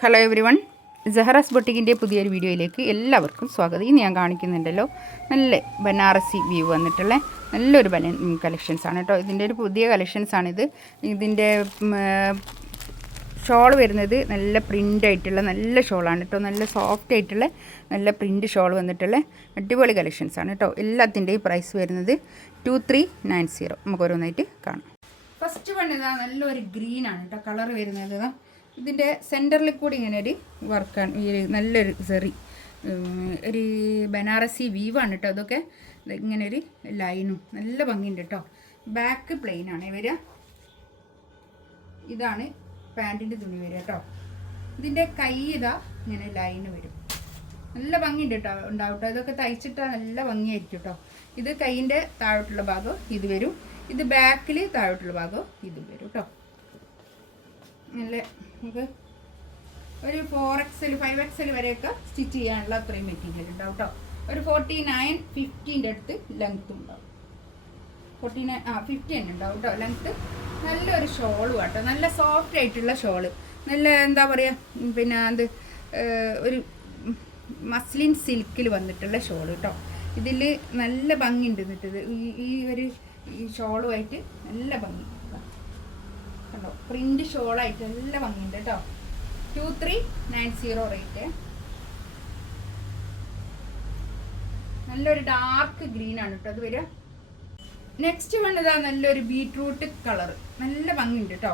Hello every one, Jahra's ബൊട്ടിക്കിൻ്റെ പുതിയൊരു വീഡിയോയിലേക്ക് എല്ലാവർക്കും സ്വാഗതം. ഇന്ന് ഞാൻ കാണിക്കുന്നുണ്ടല്ലോ നല്ല ബനാറസി വ്യൂ വന്നിട്ടുള്ള നല്ലൊരു കളക്ഷൻസാണ് കേട്ടോ. ഇതിൻ്റെ ഒരു പുതിയ കളക്ഷൻസാണിത്. ഇതിൻ്റെ ഷോൾ വരുന്നത് നല്ല പ്രിൻ്റ് ആയിട്ടുള്ള നല്ല ഷോളാണ് കേട്ടോ. നല്ല സോഫ്റ്റ് ആയിട്ടുള്ള നല്ല പ്രിൻ്റ് ഷോൾ വന്നിട്ടുള്ള അടിപൊളി കളക്ഷൻസാണ് കേട്ടോ. എല്ലാത്തിൻ്റെയും പ്രൈസ് വരുന്നത് 2390. നമുക്ക് ഓരോന്നായിട്ട് കാണാം. ഫസ്റ്റ് വൺ ഇതാ നല്ലൊരു ഗ്രീനാണ് കേട്ടോ കളർ വരുന്നത്. ഇതാ ഇതിൻ്റെ സെൻറ്ററിൽ കൂടി ഇങ്ങനെ ഒരു വർക്കാണ്, ഈ നല്ലൊരു സെറി ഒരു ബനാറസി വീവാണ് കേട്ടോ. ഇതൊക്കെ ഇങ്ങനെ ഒരു ലൈനും നല്ല ഭംഗിയുണ്ട് കേട്ടോ. ബാക്ക് പ്ലെയിൻ ആണ് വരിക. ഇതാണ് പാൻറ്റിൻ്റെ തുണി വരിക കേട്ടോ. ഇതിൻ്റെ കൈ ഇതാ ഇങ്ങനെ ലൈന് വരും. നല്ല ഭംഗിയുണ്ട് കേട്ടോ ഉണ്ടാവും കേട്ടോ. ഇതൊക്കെ തയ്ച്ചിട്ടാൽ നല്ല ഭംഗിയായിരിക്കും കേട്ടോ. ഇത് കൈയിൻ്റെ താഴോട്ടുള്ള ഭാഗം ഇത് വരും. ഇത് ബാക്കിൽ താഴോട്ടുള്ള ഭാഗം ഇത് വരും കേട്ടോ. നല്ല നമുക്ക് ഒരു 4XL 5XL വരെയൊക്കെ സ്റ്റിച്ച് ചെയ്യാനുള്ള അത്രയും മെറ്റീരിയൽ ഉണ്ടാവും കേട്ടോ. ഒരു 49-50 അടുത്ത് ലെങ്ത്തും ഉണ്ടാവും. 50 തന്നെ ഉണ്ടാവും കേട്ടോ ലെങ്ത്ത്. നല്ലൊരു ഷോളും കേട്ടോ. നല്ല സോഫ്റ്റ് ആയിട്ടുള്ള ഷോള്. നല്ല എന്താ പറയുക, പിന്നെ അത് ഒരു മസ്ലിൻ സിൽക്കിൽ വന്നിട്ടുള്ള ഷോള് കേട്ടോ. ഇതിൽ നല്ല ഭംഗിയുണ്ട്. എന്നിട്ട് ഈ ഒരു ഷോളുമായിട്ട് നല്ല ഭംഗി കണ്ടോ. പ്രിന്റ് ഷോളായിട്ട് നല്ല ഭംഗിയുണ്ട് കേട്ടോ. 2390 റേറ്റ്. നല്ലൊരു ഡാർക്ക് ഗ്രീൻ ആണ് കേട്ടോ അത് വരിക. നെക്സ്റ്റ് വൺ ഇതാ നല്ലൊരു ബീട്രൂട്ട് കളർ. നല്ല ഭംഗിയുണ്ട് കേട്ടോ.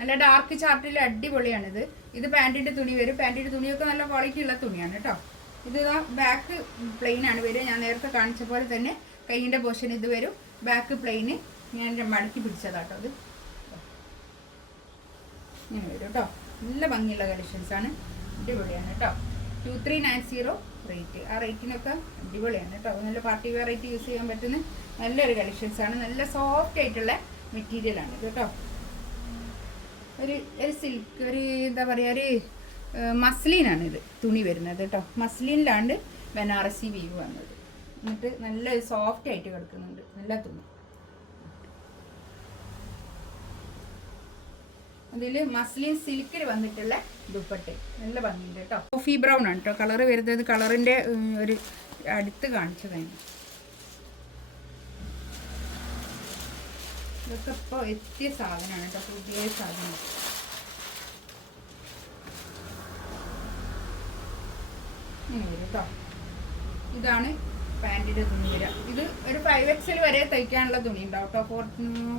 നല്ല ഡാർക്ക് ചാർട്ടിൽ അടിപൊളിയാണിത്. ഇത് പാൻറ്റിൻ്റെ തുണി വരും. പാൻറ്റിൻ്റെ തുണിയൊക്കെ നല്ല ക്വാളിറ്റി ഉള്ള തുണിയാണ് കേട്ടോ. ഇത് ഇതാ ബാക്ക് പ്ലെയിൻ ആണ് വരിക. ഞാൻ നേരത്തെ കാണിച്ച പോലെ തന്നെ കൈയിൻ്റെ പോർഷൻ ഇത് വരും. ബാക്ക് പ്ലെയിന് ഞാൻ മടക്കി പിടിച്ചതാട്ടോ. അത് ഇങ്ങനെ വരും കേട്ടോ. നല്ല ഭംഗിയുള്ള കളക്ഷൻസാണ്. അടിപൊളിയാണ് കേട്ടോ. 2390 റേറ്റ്. ആ റേറ്റിനൊക്കെ അടിപൊളിയാണ് കേട്ടോ. നല്ല പാർട്ടി വെറൈറ്റി യൂസ് ചെയ്യാൻ പറ്റുന്ന നല്ലൊരു കളക്ഷൻസാണ്. നല്ല സോഫ്റ്റ് ആയിട്ടുള്ള മെറ്റീരിയലാണ് ഇത് കേട്ടോ. ഒരു സിൽക്ക്, ഒരു എന്താ പറയുക, ഒരു മസ്ലിനാണ് ഇത് തുണി വരുന്നത് കേട്ടോ. മസ്ലിനിലാണ്ട് ബനാറസി വീവ് വന്നത്. എന്നിട്ട് നല്ല സോഫ്റ്റ് ആയിട്ട് കിടക്കുന്നുണ്ട് നല്ല തുണി. അതിൽ മസ്ലിൻ സിൽക്കിൽ വന്നിട്ടുള്ള ദുപ്പട്ടെ നല്ല ഭംഗിയുണ്ട് കേട്ടോ. കോഫി ബ്രൗൺ ആണ് കേട്ടോ കളർ വരുന്നത്. കളറിൻ്റെ ഒരു അടുത്ത് കാണിച്ചതാണ്. ഇതൊക്കെ ഇപ്പോൾ എത്തിയ സാധനമാണ് കേട്ടോ. പുതിയ സാധനം. ഇങ്ങനെ വരും കേട്ടോ. ഇതാണ് പാൻറ്റിൻ്റെ തുണി വരിക. ഇത് ഒരു 5XL വരെ തയ്ക്കാനുള്ള തുണി ഉണ്ടാവും കേട്ടോ.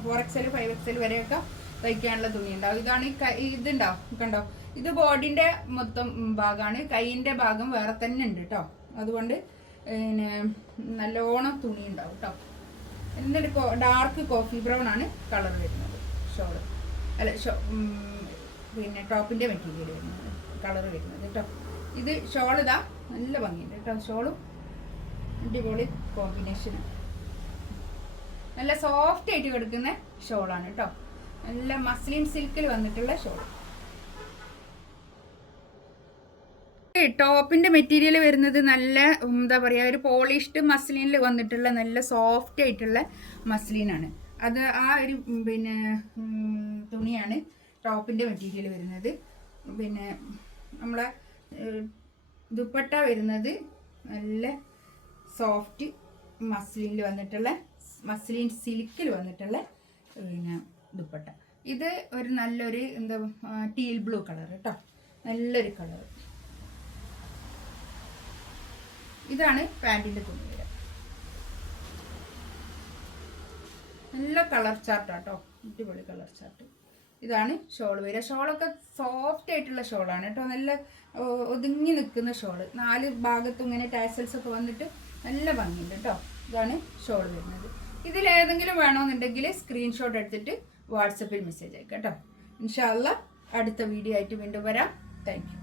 4XL 5XL വരെയൊക്കെ തയ്ക്കാനുള്ള തുണി ഉണ്ടാവും. ഇതാണ് ഇതുണ്ടാവും കണ്ടോ. ഇത് ബോഡിൻ്റെ മൊത്തം ഭാഗമാണ്. കൈയിൻ്റെ ഭാഗം വേറെ തന്നെ ഉണ്ട് കേട്ടോ. അതുകൊണ്ട് പിന്നെ നല്ലോണം തുണി ഉണ്ടാവും കേട്ടോ. എന്നിട്ട് ഡാർക്ക് കോഫി ബ്രൗൺ ആണ് കളർ വരുന്നത്. ഷോള് അല്ല പിന്നെ ടോപ്പിൻ്റെ മെറ്റീരിയൽ വരുന്നത് കളർ വരുന്നത് കേട്ടോ. ഇത് ഷോൾ ഇതാ നല്ല ഭംഗിയുണ്ട് കേട്ടോ. ഷോളും അടിപൊളി കോമ്പിനേഷനാണ്. നല്ല സോഫ്റ്റ് ആയിട്ട് കിടക്കുന്ന ഷോളാണ് കേട്ടോ. നല്ല മസ്ലിൻ സിൽക്കിൽ വന്നിട്ടുള്ള ഷോൾ. ടോപ്പിന്റെ മെറ്റീരിയൽ വരുന്നത് നല്ല എന്താ പറയുക, ഒരു പോളിഷ്ഡ് മസ്ലിനിൽ വന്നിട്ടുള്ള നല്ല സോഫ്റ്റ് ആയിട്ടുള്ള മസ്ലിനാണ് അത്. ആ ഒരു പിന്നെ തുണിയാണ് ടോപ്പിന്റെ മെറ്റീരിയൽ വരുന്നത്. പിന്നെ നമ്മളെ ദുപ്പട്ട വരുന്നത് നല്ല സോഫ്റ്റ് മസ്ലിനിൽ വന്നിട്ടുള്ള മസ്ലിൻ സിൽക്കിൽ വന്നിട്ടുള്ള പിന്നെ ദുപ്പട്ട. ഇത് ഒരു നല്ലൊരു എന്താ ടീൽ ബ്ലൂ കളർ കേട്ടോ. നല്ലൊരു കളർ. ഇതാണ് പാൻറ്റിൻ്റെ തുണി വരിക. നല്ല കളർ ചാർട്ടാട്ടോ. അടിപൊളി കളർ ചാർട്ട്. ഇതാണ് ഷോൾ വരിക. ഷോളൊക്കെ സോഫ്റ്റ് ആയിട്ടുള്ള ഷോളാണ് കേട്ടോ. നല്ല ഒതുങ്ങി നിൽക്കുന്ന ഷോള്. 4 ഭാഗത്തും ഇങ്ങനെ ടാസൽസ് ഒക്കെ വന്നിട്ട് നല്ല ഭംഗിയുണ്ട് കേട്ടോ. ഇതാണ് ഷോൾ വരുന്നത്. ഇതിലേതെങ്കിലും വേണമെന്നുണ്ടെങ്കിൽ സ്ക്രീൻഷോട്ട് എടുത്തിട്ട് വാട്സപ്പിൽ മെസ്സേജ് അയക്കാം കേട്ടോ. ഇൻഷാ അല്ലാഹ് അടുത്ത വീഡിയോ ആയിട്ട് വീണ്ടും വരാം. Thank you.